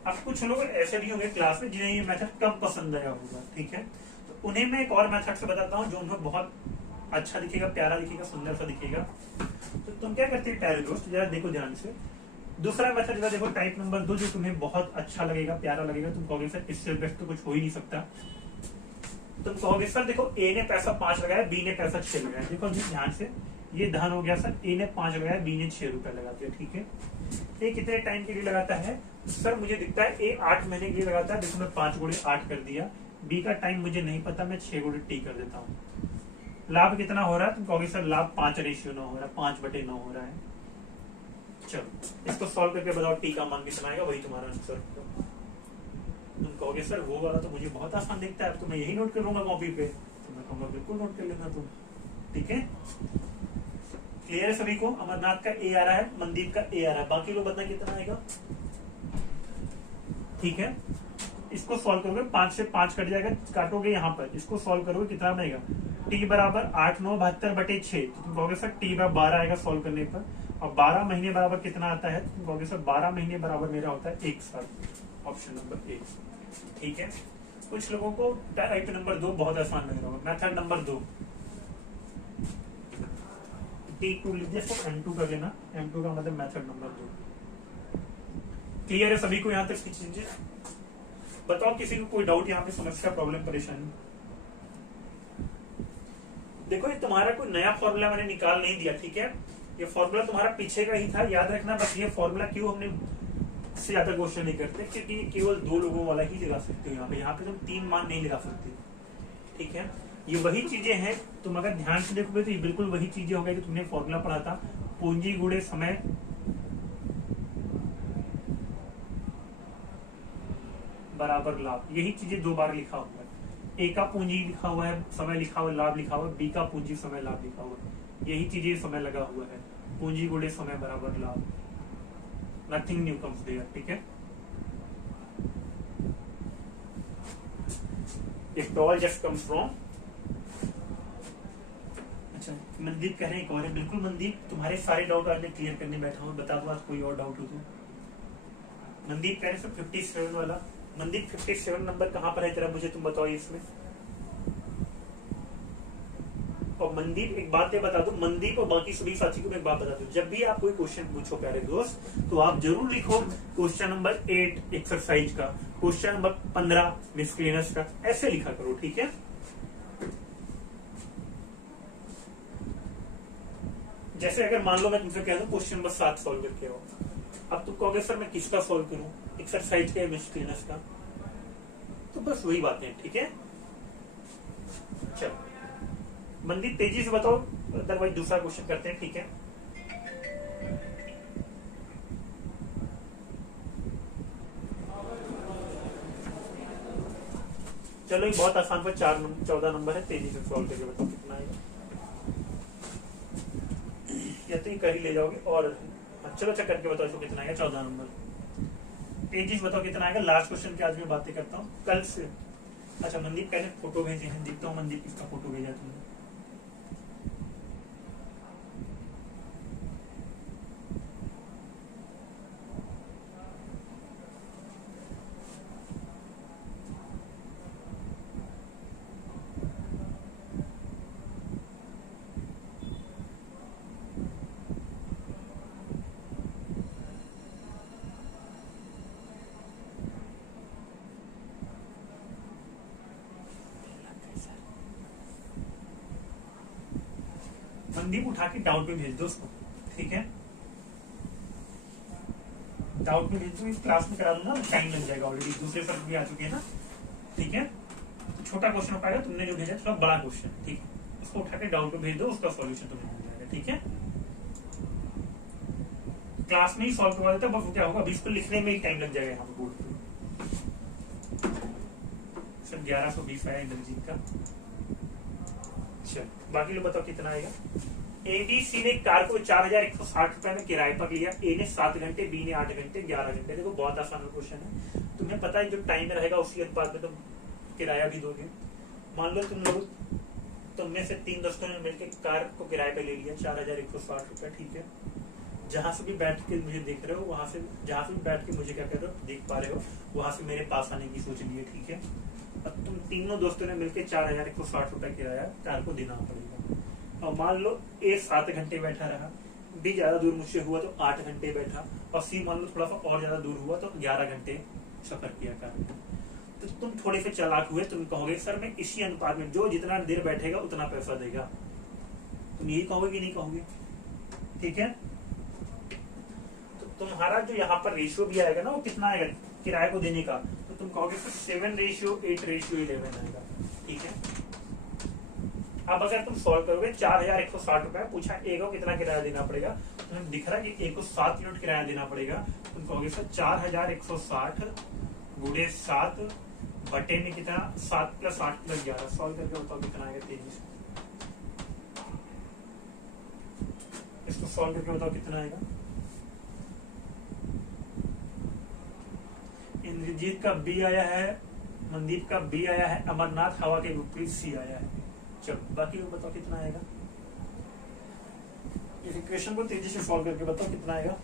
अब कुछ लोग ऐसे भी होंगे क्लास में जिन्हें ये मेथड कम पसंद आया होगा। ठीक है, तो उन्हें मैं एक और मेथड से बताता हूँ जो उन्हें बहुत अच्छा दिखेगा, प्यारा दिखेगा, सुंदर सा दिखेगा। तो तुम क्या करते हैं प्यारे दोस्त, जरा देखो ध्यान से। दूसरा मेथड जरा देखो, टाइप नंबर 2, जो तुम्हें बहुत अच्छा लगेगा, प्यारा लगेगा। तुम कहोगे सर इससे बेस्ट तो कुछ हो ही नहीं सकता। तुम कहोगे सर देखो ए ने पैसा 5 लगाया, बी ने पैसा 6 लगाया। देखो ध्यान से, ये धन हो गया सर, ए ने 5 लगाया, बी ने 6 रुपया लगा दिया। ठीक है, ए कितने टाइम के लिए लगाता है, सर मुझे दिखता है ए 8 महीने के लिए लगाता है। देखो मैं 5×8 कर दिया, बी का टाइम मुझे नहीं पता, मैं 6×t कर देता हूँ। लाभ कितना हो रहा है, तुम कहोगे सर लाभ 5:9 हो रहा है, 5/9 हो रहा है। चलो इसको सॉल्व करके बताओ टी का मान कितना आएगा, वही तुम्हारा आंसर। तुम कहोगे सर वो वाला तो मुझे बहुत आसान दिखता है, अब तो मैं यही नोट कर लूंगा कॉपी पे। तो मैं कहूंगा बिल्कुल नोट कर लेना तुम। ठीक है, क्लियर है सभी को। अमरनाथ का ए आ रहा है, मनदीप का ए आ रहा है, बाकी लोग बताना कितना आएगा। ठीक है, इसको सॉल्व करोगे 5 से 5 कट जाएगा, काटोगे यहाँ पर, इसको सॉल्व करोगे कितना बनेगा, टी बराबर 8 9 72/6। तो तुम कहोगे सर टी बराबर 12 आएगा सॉल्व करने पर। और 12 महीने बराबर कितना आता है, तुम कहोगे सर 12 महीने बराबर मेरा होता है 1 साल। Option number 1। ठीक है, कुछ लोगों को टाइप नंबर 2 बहुत आसान लग रहा होगा। मेथड नंबर 2, T2 लीजिए, M2 कर लेना, M2 का मतलब मेथड नंबर 2। क्लियर है सभी को यहाँ तक की चीजें। बताओ किसी को कोई डाउट, यहाँ पे समस्या, प्रॉब्लम, परेशानी। देखो ये तुम्हारा कोई नया फॉर्मूला मैंने निकाल नहीं दिया। ठीक है, ये फॉर्मूला तुम्हारा पीछे का ही था, याद रखना। बस ये फॉर्मूला क्यों हमने इससे ज्यादा क्वेश्चन नहीं करते, क्योंकि ये केवल 2 लोगों वाला ही लगा सकते हो। यहाँ पे तुम 3 मान नहीं लगा सकते, ठीक है। ये वही चीजें हैं, तुम अगर ध्यान से देखोगे तो ये बिल्कुल वही चीजें हो गई जो तुमने फॉर्मूला पढ़ा था, पूंजी गुणे समय बराबर लाभ। यही चीजें 2 बार लिखा हुआ है। ए का पूंजी लिखा हुआ है, समय लिखा हुआ है, लाभ लिखा हुआ है, बी का पूंजी समय लाभ लिखा हुआ है। यही चीजें समय लगा हुआ है, पूंजी गुणे समय बराबर लाभ। नथिंग न्यू कम्स देयर, ठीक है। It all just comes from. अच्छा, मनदीप कह रहे हैं एक और है। बिल्कुल मनदीप, तुम्हारे सारे डाउट आज मैं क्लियर करने बैठा हूँ, बता दो आज कोई और डाउट हो तो। मनदीप कह रहे हैं 57 वाला। मनदीप 57 नंबर कहाँ पर है तेरा, मुझे तुम बताओ इसमें। और मनदीप एक बात ये बता दो, मनदीप और बाकी सभी साथी को मैं एक बात बता दूं, जब भी आप कोई क्वेश्चन पूछो प्यारे दोस्त, तो आप जरूर लिखो क्वेश्चन नंबर 8 एक्सरसाइज का, क्वेश्चन नंबर 15 मिसलेनियस का, ऐसे लिखा करो, ठीक है। जैसे अगर मान लो मैं तुमसे कह दूं क्वेश्चन नंबर 7 सॉल्व करके आओ, अब तुम कहोगे सर मैं किसका सॉल्व करूं, एक्सरसाइज का या मिसलेनियस का, तो बस वही बात है, ठीक है। चलो मनदीप तेजी से बताओ, अदरवाइज दूसरा क्वेश्चन करते हैं, ठीक है। चलो ये बहुत आसान पर 14 नंबर है, तेजी से सॉल्व करके बताओ कितना आएगा, या तो ये कर ही ले जाओगे। और चलो अच्छा करके बताओ इसको कितना आएगा, 14 नंबर। तेजी से बताओ कितना आएगा। लास्ट क्वेश्चन की आज मैं बातें करता हूँ कल से। अच्छा मनदीप कहने फोटो भेजे हैं, देखता हूँ मनदीप किसका फोटो भेजा तुमने। मनदीप उठा के डाउट में भेज दो उसको, ठीक है। डाउट में भेज दो, इस क्लास में करा दूंगा, टाइम लग जाएगा, ऑलरेडी दूसरे सर भी आ चुके हैं ना, ठीक है। तो छोटा क्वेश्चन हो पाएगा, तुमने जो भेजा थोड़ा बड़ा क्वेश्चन, ठीक है। उसको उठा के डाउट में भेज दो, उसका सॉल्यूशन तुम्हें मिल जाएगा, ठीक है। क्लास में ही सॉल्व करवा देता, बस क्या होगा, अभी इसको लिखने में ही टाइम लग जाएगा यहाँ पे बोर्ड पे। सर 1120 आया इंद्रजीत का। चलो बाकी लोग बताओ कितना आएगा। एबीसी ने कार को 4160 रुपए में किराए पर लिया। ए ने 7 घंटे, बी ने 8 घंटे, 11 घंटे। देखो बहुत आसान क्वेश्चन है, तुम्हें पता है जो टाइम रहेगा उसी अनुपात में तुम किराया भी दोगे। मान लो तुम में से 3 दोस्तों ने मिलकर कार को किराए पे ले लिया 4160 रुपए, ठीक है। जहां से भी बैठ के मुझे देख रहे हो, वहां से जहां से भी बैठ के मुझे क्या कर रहे हो, देख पा रहे हो, वहां से मेरे पास आने की सोच ली है, ठीक है। अब तुम तीनों दोस्तों ने मिलकर 4160 रुपए किराया कार को देना पड़ेगा। और मान लो ए 7 घंटे बैठा रहा, बी ज्यादा दूर मुझसे हुआ तो 8 घंटे बैठा, और सी मान लो थोड़ा सा और ज्यादा दूर हुआ तो 11 घंटे सफर किया कार में। तो तुम थोड़े से चालाक हुए, तुम कहोगे सर मैं इसी अनुपात में जो जितना देर बैठेगा उतना पैसा देगा। तुम यही कहोगे कि नहीं कहोगे, ठीक है। तो तुम्हारा जो यहाँ पर रेशियो भी आएगा ना, वो कितना आएगा किराए को देने का, तो तुम कहोगे 7:8:11 आएगा, ठीक है। अब अगर तुम सॉल्व करोगे 4160 रुपए पूछा, ए को कितना किराया देना पड़ेगा, तुम्हें दिख रहा है कि ए को 7 यूनिट किराया देना पड़ेगा। तुम कहोगे सर 4160 गुणे 7 बटे में कितना, 7 + 8 + 11। सॉल्व करके बताओ कितना आएगा तेजी से, इसको सॉल्व करके बताओ कितना आएगा। इंद्रजीत का बी आया है, मनदीप का बी आया है, अमरनाथ हवा के विपरीत सी आया है। चलो बाकी लोग बताओ कितना आएगा। इस इक्वेशन को तेजी से सॉल्व करके बताओ कितना आएगा।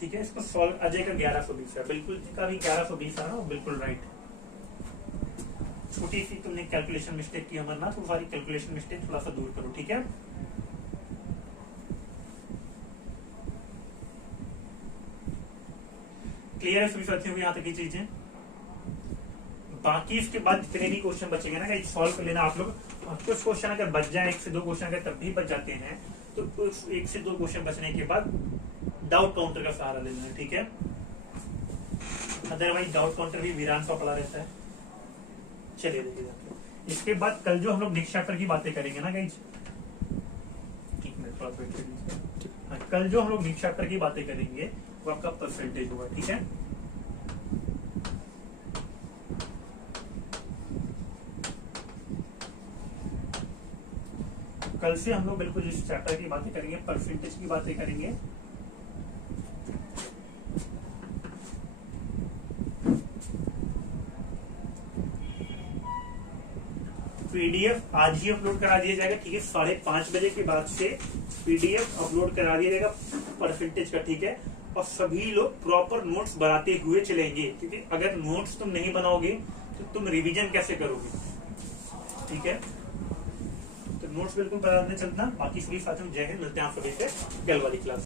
ठीक है, इसको सॉल्व अजय का 1120 है, बिल्कुल का भी 1120 है ना, बिल्कुल राइट। छोटी सी तुमने कैलकुलेशन मिस्टेक की अमरनाथ, वो सारी कैलकुलेशन मिस्टेक थोड़ा सा दूर करो, ठीक है। क्लियर है सभी साथियों को यहाँ तक की चीजें। बाकी इसके बाद जितने भी क्वेश्चन बचेंगे ना सॉल्व कर लेना आप लोग। कुछ क्वेश्चन अगर बच जाए, 1 से 2 क्वेश्चन अगर तब भी बच जाते हैं तो 1 से 2 क्वेश्चन बचने के बाद डाउट काउंटर का सहारा लेना है, ठीक है। अदरवाइज डाउट काउंटर भी वीरान सा पड़ा रहता है। चलिए देखिए, इसके बाद कल जो हम लोग नेक्स्ट चैप्टर की बातें करेंगे ना गाइज, एक मिनट थोड़ा वेट कर लीजिए। कल जो हम लोग नेक्स्ट चैप्टर की बातें करेंगे वो आपका परसेंटेज होगा, ठीक है। कल से हम लोग बिल्कुल इस चैप्टर की बातें करेंगे, परसेंटेज की बातें करेंगे। पीडीएफ आज ही अपलोड करा दिया जाएगा, ठीक है। 5:30 बजे के बाद से पीडीएफ अपलोड करा दिया जाएगा परसेंटेज का, ठीक है। और सभी लोग प्रॉपर नोट्स बनाते हुए चलेंगे, क्योंकि अगर नोट्स तुम नहीं बनाओगे तो तुम रिवीजन कैसे करोगे, ठीक है। तो नोट्स बिल्कुल बनाने चलना। बाकी सभी साथियों जय हिंद, मिलते हैं आप सभी से कल वाली क्लास।